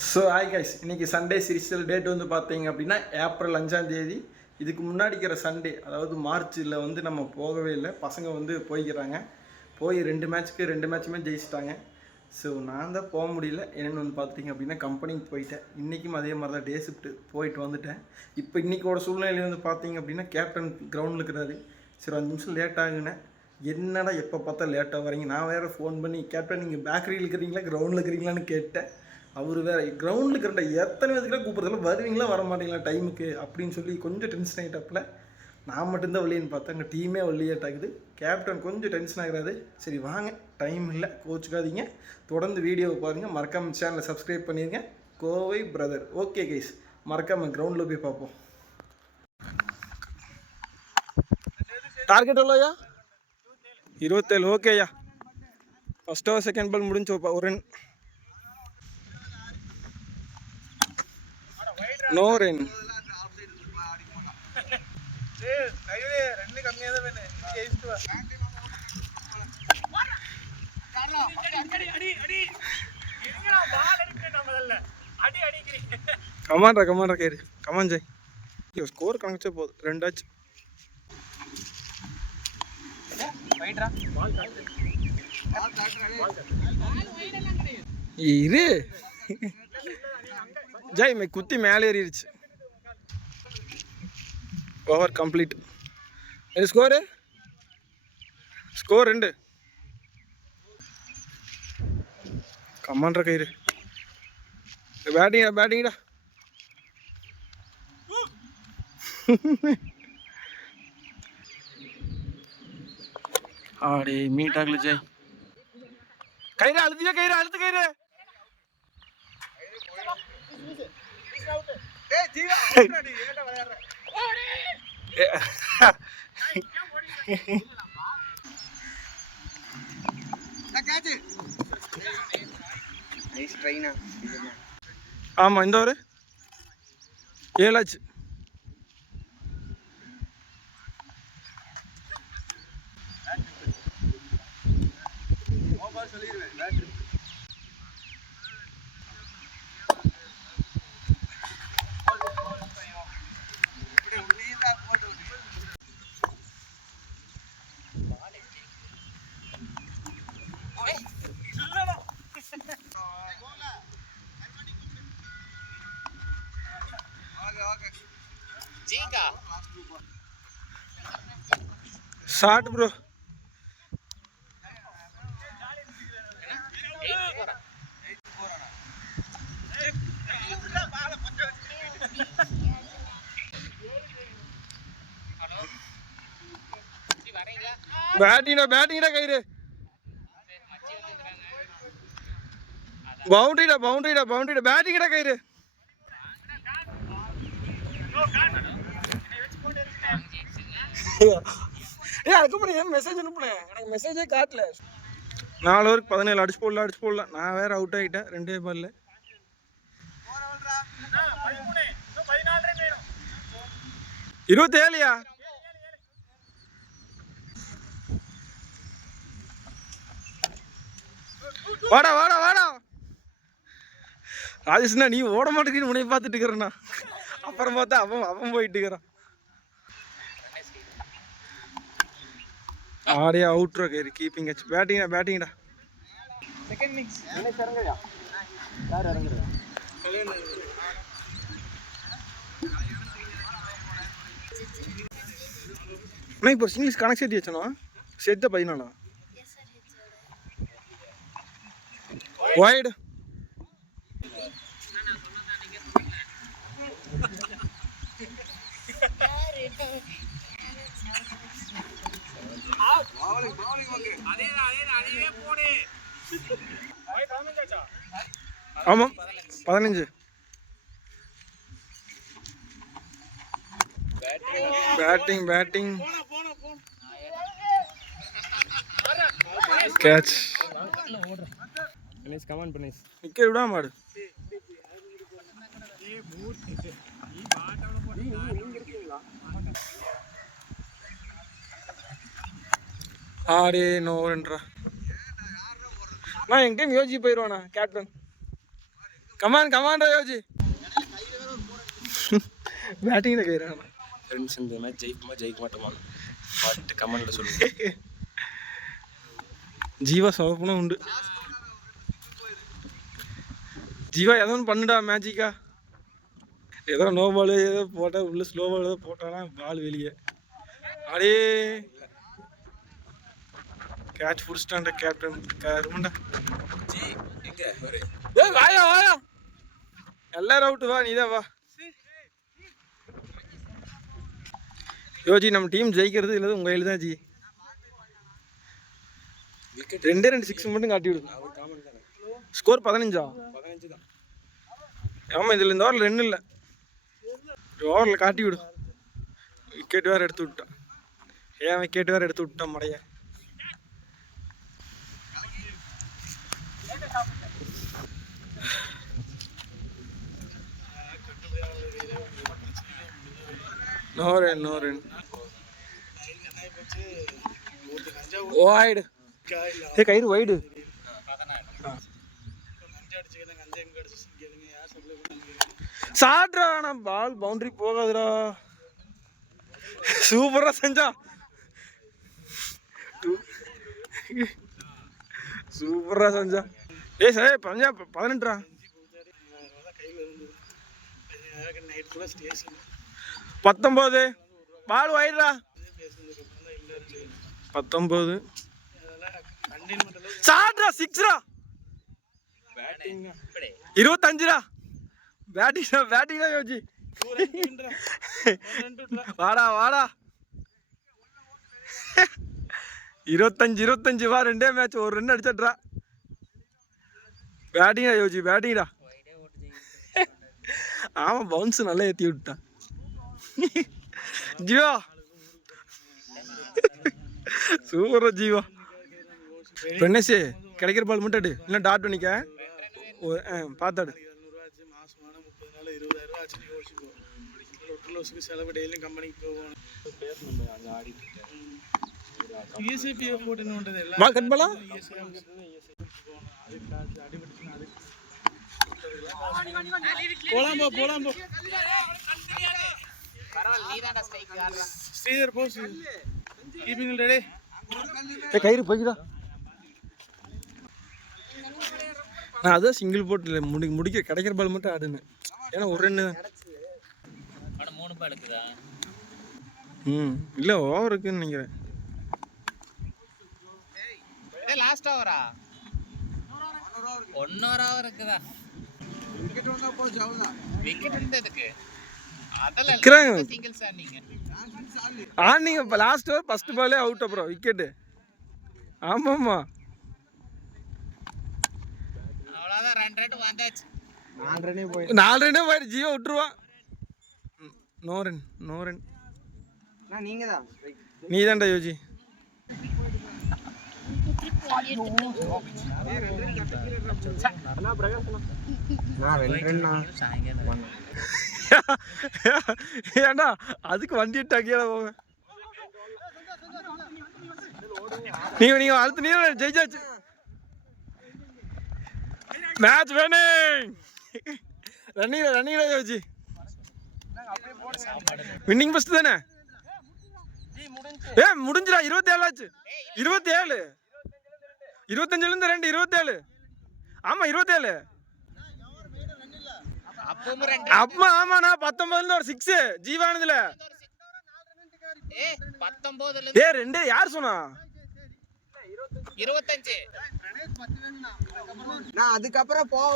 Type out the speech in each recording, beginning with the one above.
So hi guys, இன்றைக்கி Sunday சீரிஸில் date வந்து பார்த்தீங்க அப்படின்னா ஏப்ரல் 5ஆம் தேதி. இதுக்கு முன்னாடிக்கிற சண்டே, அதாவது மார்ச்சில் வந்து நம்ம போகவே இல்லை. பசங்க வந்து போய்க்கிறாங்க. போய் 2 மேட்ச்சுக்கு 2 மேட்சுமே ஜெயிச்சிட்டாங்க. ஸோ நான் தான் போக முடியல. என்னென்னு வந்து பார்த்துட்டிங்க அப்படின்னா கம்பெனிக்கு போயிட்டேன். இன்றைக்கும் அதே மாதிரி தான் டே ஷிஃப்ட்டு போயிட்டு வந்துட்டேன். இப்போ இன்றைக்கோட சூழ்நிலையில் வந்து பார்த்தீங்க அப்படின்னா கேப்டன் கிரவுண்டில் இருக்கிறாரு. சரி 5 நிமிஷம் லேட் ஆகுனேன். என்னடா எப்போ பார்த்தா லேட்டாக வரீங்க? நான் வேறு ஃபோன் பண்ணி கேப்டன் நீங்கள் பேக்கரியில் இருக்கிறீங்களா கிரவுண்டில் இருக்கிறீங்களான்னு கேட்டேன். அவர் வேறு கிரவுண்டில் இருக்கிற எத்தனை பேருக்கு கூப்பிட்றதுல வருவீங்களா வர மாட்டீங்களா டைமுக்கு அப்படின்னு சொல்லி கொஞ்சம் டென்ஷன் ஆகிட்டாப்பில். நான் மட்டும்தான் வெளியேன்னு பார்த்தேன். அங்கே டீமே வெளியேட்டாகுது. கேப்டன் கொஞ்சம் டென்ஷன் ஆகிறாரு. சரி வாங்க, டைம் இல்லை, கோச்சுக்காதீங்க. தொடர்ந்து வீடியோவை பாருங்கள். மறக்காமல் சேனலை சப்ஸ்கிரைப் பண்ணிடுங்க. கோவை பிரதர். ஓகே கைஸ், மறக்காமல் கிரவுண்டில் போய் பார்ப்போம். டார்கெட் எவ்வளோயா? 27. ஓகேயா. ஃபர்ஸ்ட் ஓவர் செகண்ட் பால் முடிஞ்சு ஒரு ரன். No run. கமாண்டா கேரு. கமான் ஜெய். ஸ்கோர் கணக்கிச்சா போதும். 2 ஆச்சு. இரு ஜெய், குத்தி மேலே ஏறிடுச்சு. Over complete. ஸ்கோரு 2. கமாண்டா கயிறு. பேட்டிங்கடா. ஆடே மீட் ஆகல ஜெய். கயிறு அழுத்து கயிறு. ஆமா, இந்த ஒரு 7 ஆச்சு. Short bro. பேட்டிங்கடா கயிறு. பவுண்டரிடா. பேட்டிங்கடா கயிறு. அதுக்கப்புறம் மெசேஜ் அனுப்புனேன், எனக்கு மெசேஜே காட்டல. 4 ஓவருக்கு 17 அடிச்சு போடலாம். நான் வேற அவுட் ஆகிட்டேன் 2 பால்ல. $27. வாடா ராஜேஷ்னா, நீ ஓட மாட்டேங்குன்னு முனையை பார்த்துட்டு இருக்கிறேண்ணா. அப்புறம் பார்த்தா அவன் போயிட்டு இருக்கிறான். ஆடியா அவுட்ரோ கேரி. கீப்பிங் ஆச்சு. பேட்டிங்கடா. செகண்ட் இன்னிங்ஸ் இறங்குறியா? யார் இறங்குறா? நான் இப்போ இங்கிலீஷ் கணக்கு சேர்த்து வச்சனா? சேர்த்த 14. வைடு. ஆமாம் 15. Batting catch. கமான் பண்ணி நிக்க விடா மாடு. ஆடே நோன்றா. நான் எங்கேயும் யோசிச்சு போயிடுவானா கேப்டன். கமான் யோஜி பேட்டிங்கில் கைறான் ஃப்ரெண்ட்ஸ் இந்த மேட்ச் ஜெயிக்க மாட்டோமா பார்த்து கமெண்ட்டில் சொல்லுங்கள். ஜீவா சோப்பனும் உண்டு. ஜீவா ஏதோ ஒன்று பண்ணுடா மேஜிக்கா. ஏதோ நோ பால் ஏதோ போட்டால் உள்ள ஸ்லோ பால் ஏதோ போட்டானா பால் வெளியே. அடே கேட்ச் பிடிச்சிட்டான்டா கேப்டன் கருமண்டா. வாயா எல்லாரும் அவுட்டு வா நீதான் வா. யோஜி நம்ம டீம் ஜெயிக்கிறது இல்லை உங்கள் கையில் தான் ஜி. 2 6 மட்டும் காட்டி விடு. ஸ்கோர் 15 தான். ஆமாம் இதில் இந்த ஓவரில் 2 இல்லை. ஓவரில் காட்டி விடு. விக்கெட் வேறு எடுத்து விட்டான். விக்கெட் வேறு எடுத்து விட்டான் மடைய. No run. Wide. Hey, Kairu wide. சாட்ரா நான் பால் பவுண்டரி போகாதுடா. சூப்பரா செஞ்சா. ஏய் சார் 18 19 பால் வாயிடுறா. 19 சாட்ரா 6ரா 25ரா பேட்டிங் யோஜி. வாடா 25 வா. 2 மேட்ச் ஒரு ரன் அடிச்சட்றா. பேட்டிங்கா யோஜி பேட்டிங்கடா. ஆமாம் பவுன்ஸ் நல்லா ஏற்றி விட்டான். ஜீவா சூப்பரா ஜீவா. பெண்ணேஷ் கிடைக்கிற பால் மட்டும் அடு இல்லை டாட் பண்ணிக்க பார்த்தாடு. செலவு டெய்லியும் கம்பெனிக்கு போவோம். பால் கட் பண்ணலாம். போலாம் போ. Sridhar boss keeping ready. கயிறு போய்க்குதா. நான் அதான் சிங்கிள் போட்டு முடிக்க கிடைக்கிற பால் மட்டும் ஆடுன்னு. ஏன்னா ஒரு ரன்னு தான். 3 பால் இருக்குதா? இல்லை ஓவர் இருக்குன்னு நினைக்கிறேன். லாஸ்ட் ஓவரா? 1 ஓவர் இருக்குதா? விக்கெட் இருந்ததுக்கு அதெல்லாம் சிங்கிள்ஸ் ஆனீங்க. இப்போ லாஸ்ட் ஓவர் ஃபர்ஸ்ட் பாலே அவுட். அப்புறம் விக்கெட்டு. ஆமாம்மா அவ்வளோதான். 2 ரன் வந்தாச்சு. 4 ரன்னே போயிடுச்சு. ஜீவோ விட்டுருவான். No run. நீ தான்டா யோஜி. ஏண்டா அதுக்கு வண்டி விட்டாக்கியால போக. நீங்க அடுத்து நீ ஜெயிச்சாச்சு. மேட்ச் வேணும். ரன்னிங் யோஜி. வின்னிங் ஃபர்ஸ்ட் தானே? முடிஞ்சிடா. 27 ஆச்சு. 27 25லேருந்து 2 27. ஆமா 27. அப்பா ஆமா நான் 19ல ஒரு 6 ஜீவானதுல. 2 யார் சொன்னா? 25 நான் அதுக்கப்புறம் போக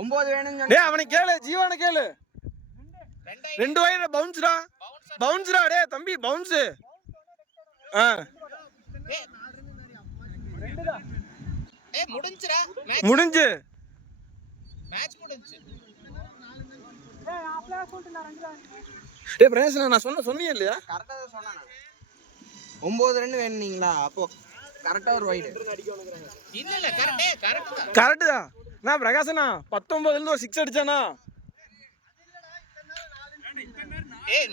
9 வேணும். அவனை கேளு ஜீவான கேளு. 2 வயது பவுன்ஸ்டா டேய் தம்பி பவுன்ஸ். முடிஞ்சு மேட்ச் முடிஞ்சு. டேய் பிரேஷ் நான் சொன்னீங்க இல்லையா? கரெக்ட்டா தான் சொன்னானே. 9 ரன் வேணும்ங்களா? அப்போ கரெக்ட்டா ஒரு வைட். இல்ல கரெக்ட் தான். நான் பிரகாசனா 19ல இருந்து ஒரு 6 அடிச்சானா?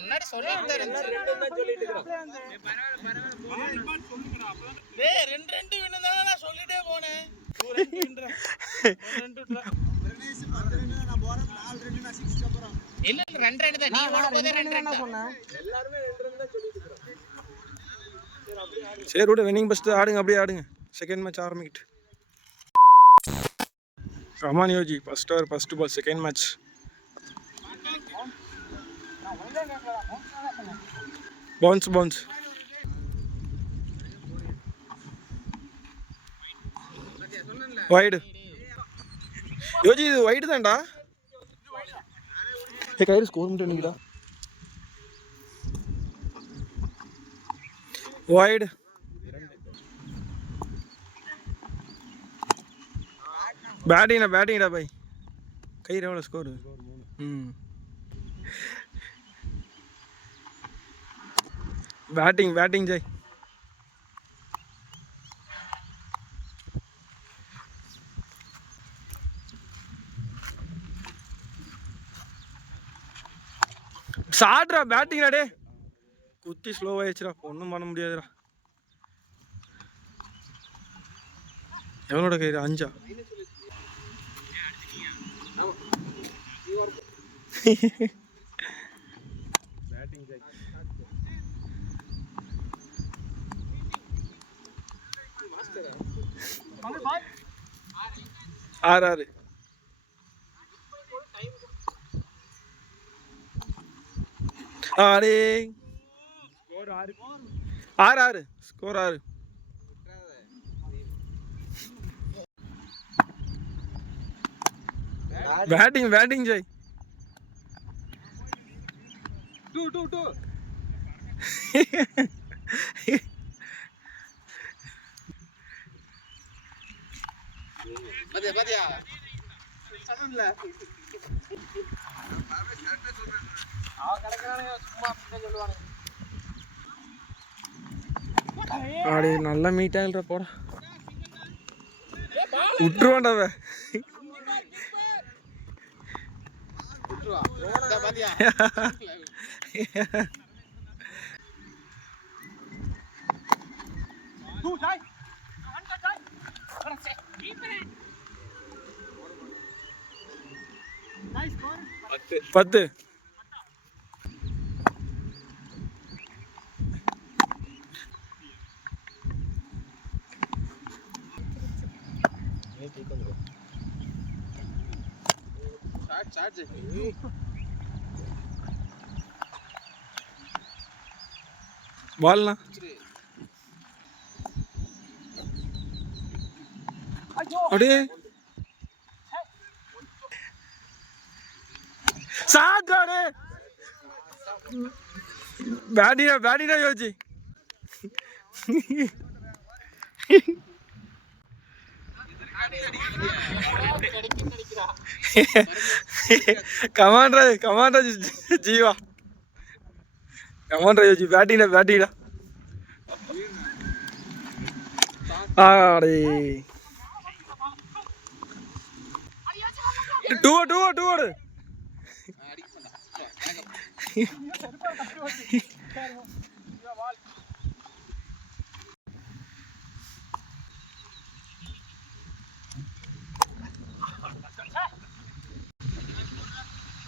முன்னாடி சொல்லிட்டு இருந்தேன். டேய் 2 வின்னு தான நான் சொல்லிட்டே போனேன். இல்ல 2 தான் நீ ஓடும்போதே 2 தான் சொன்னேன். சரி விட வினிங் ஃபஸ்ட்டு ஆடுங்க, அப்படியே ஆடுங்க. செகண்ட் மேட்ச் ஆரம்பிக்கிட்டு. Come on Yogi, first over first ball, second match. Bounce wide. Yogi இது வைடு தான்டா. கையில் ஸ்கோர் மட்டும் நினைக்கிறா. வைடு. பேட்டிங்டா பை. கையில் எவ்வளோ ஸ்கோரு? பேட்டிங் ஜெய். சாட்ரா பேட்டிங்டா டே. குத்தி ஸ்லோவாகிடுச்சுடா, ஒன்றும் பண்ண முடியாதுடா. எவனோட கையில் 5? ஆறு. அடே ஆறு ஸ்கோர் 6. பேட்டிங் ஜெய். 2 பாத்தியா சொன்னல அவ கணக்குறானே சும்மா அப்படியே சொல்லுவாங்க. ஆடி நல்லா மீட்டாங்கற போடா. விட்டுருவான்டாவே. விட்டுருவா. இந்த பாத்தியா பத்து. பால்னா அடே சாடாடே. பேட்டினா யோசி. கமாண்டா ஜீவா. கமாண்டா யோசி. பேட்டினா ஆடே. 2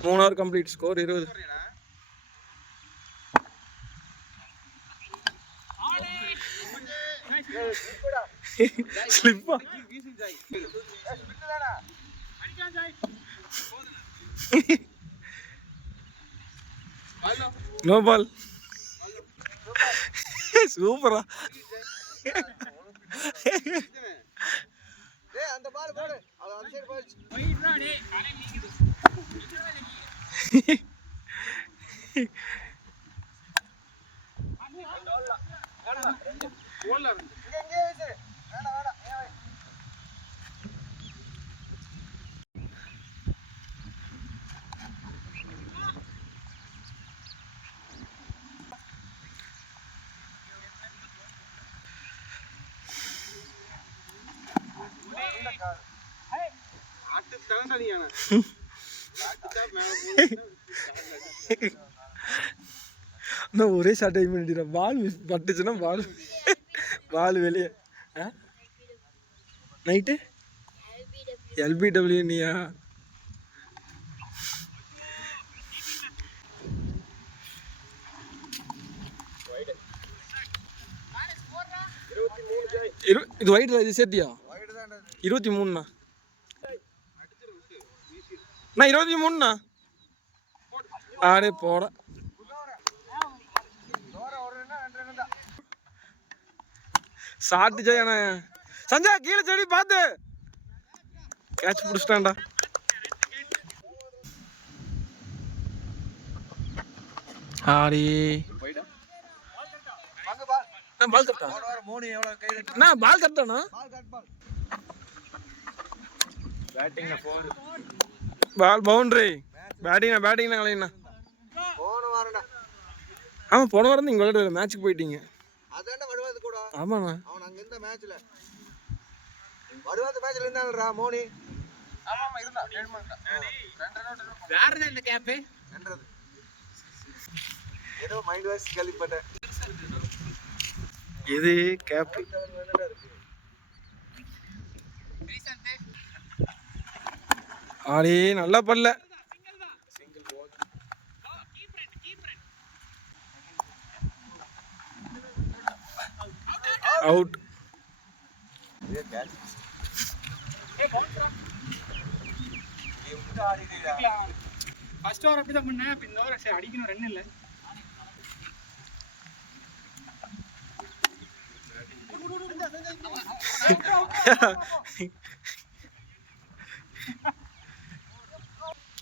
3 hour complete. Score 20. Slip. No ball. Super. அந்த பால் போடு. அது அந்த சைடு போச்சு. போயிடுறா டேய். அரை நீக்குது. ஒரே ஷார்ட் டைம் பண்ணிட்டு பால் பட்டுச்சுன்னா பால் வெளியே. நைட்டு எல்பிடபிள்யூ நீயா? இது ஒயிட் இது சேர்த்தியா? 23ண்ணா. நான் 23ண்ணா. ஆடே போட. சாட்டு ஜெயண்ணா. சஞ்சா கீழே செடி பார்த்து கேட்ச் பிடிச்சிட்டான்டா. ஆடி பால் கட்டா அண்ணா, பால் கட்டாண்ணா. பால் பவுண்டரி. பேட்டிங்ண்ணா கலைண்ணா. ஆமாம், போன வாரம் நீங்கள் விளையாட மேட்ச்சுக்கு போயிட்டீங்க. ஆமாண்ணா. அவன் அங்க இருந்த மேட்ச்ல வடுவாத மேட்ச்ல இருந்தான்டா மோனி. ஆமாமா இருந்தா 7 மணி யாருடா இந்த கேப் என்றது ஏதோ மைண்ட் வாய்ஸ் கேள்விப்பட்டேன். இது கேப். ஆடி நல்லா பல்ல. அவுட். ஃபர்ஸ்ட் ஓவர் அப்படி தான் பண்ணேன். இந்த ஓவர் சரி அடிக்கணும், ரன் இல்லை.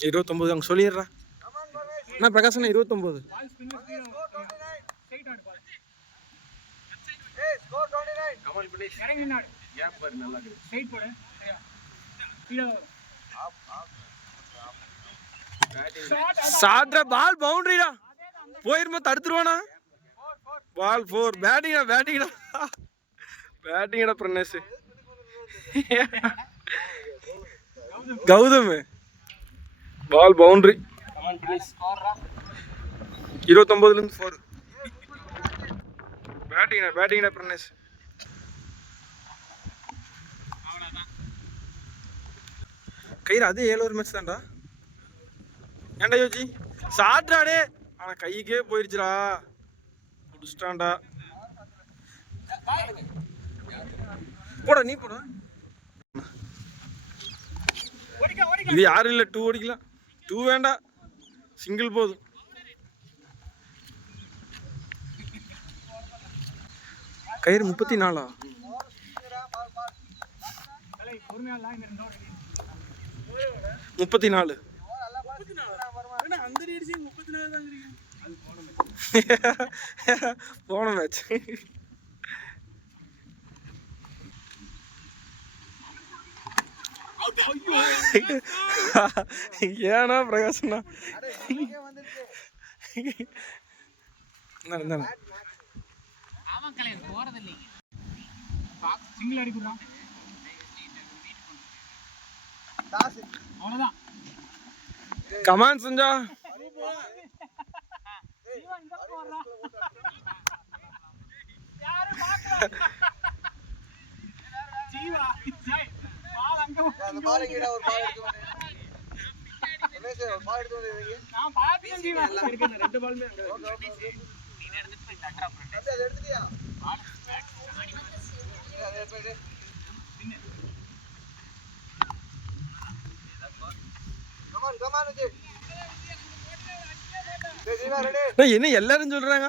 இருபத்தொம்பது அங்கே சொல்லிடுறா. என்ன பிரகாசண்ணா 29. சாட்ற பால் பவுண்டரிடா. போயிருமா தடுத்துருவானா? பால் 4. பேட்டிங்கடா பிரனேஷ். Gautham ball boundary. 29லேருந்து 4. பேட்டிங்கடா பிரனேஷ். கயிறு அதே 7 ஓவர் மேட்ச் தான்டா. ஏன்டா யோசி சாட்றாடே. ஆனால் கைக்கே போயிடுச்சுடா. முடிச்சிட்டான்டா. போட நீ போட. இது யாரும் இல்லை. 2 ஓடிக்கலாம். 2 வேண்டாம், சிங்கிள் போதும். கயிறு 34. 34. போன மேட்ச். ஏன்னா பிரகாஷ்ண்ணா கமான் சஞ்சா. அந்த பால் கீழ ஒரு பால் எடுத்து வந்து ரமேஷ் ஒரு பால் எடுத்து வந்து நான் பாத்தேன் ஜீவா இருக்கு. 2 பால்மே அங்க நீ எடுத்துட்டு போய் டக்கரா பண்ணு. அது எடுத்துட்டியா? பால் பேட் அது போய் பின்ன. கமான் ஜி. ஜீவா ரெடி. என்ன எல்லாரும் சொல்றாங்க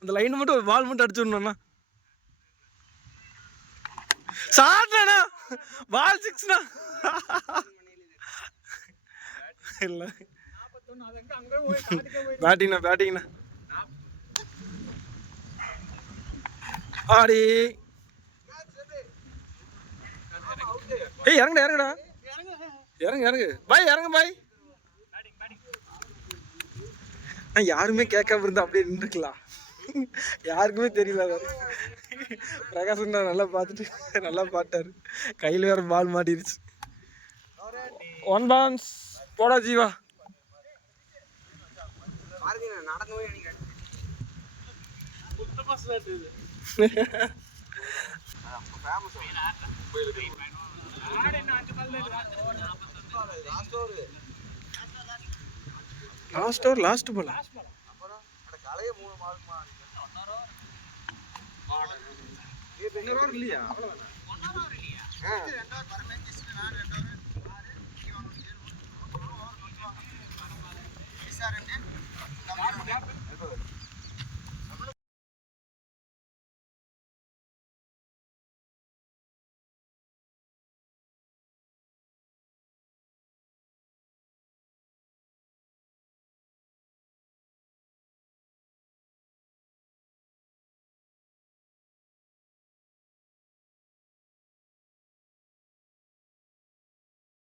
அந்த லைன் மட்டும் பால் மட்டும் அடிச்சு விடணும்னா. சாட்றா பால் 6ண்ணா. இல்ல பேட்டிங்ண்ணா. ஆடி ஏய் இறங்குடா. இறங்கு பாய். இறங்கு பாய். யாருமே கேட்காம இருந்தா அப்படியே நின்றுக்கலாம். யாருக்குமே தெரியல. பிரகாசன் நல்லா பார்த்துட்டு நல்லா பாட்டாரு. கையில் வேற பால் மாட்டிருச்சு. 1 பான்ஸ் போடா Jeeva. Last over last ball. அப்புறம் அந்த கலையை 3 மார்க்குமா இன்னொரு ஓவர் இல்லையா? அவ்வளவுதானே. ரெண்டு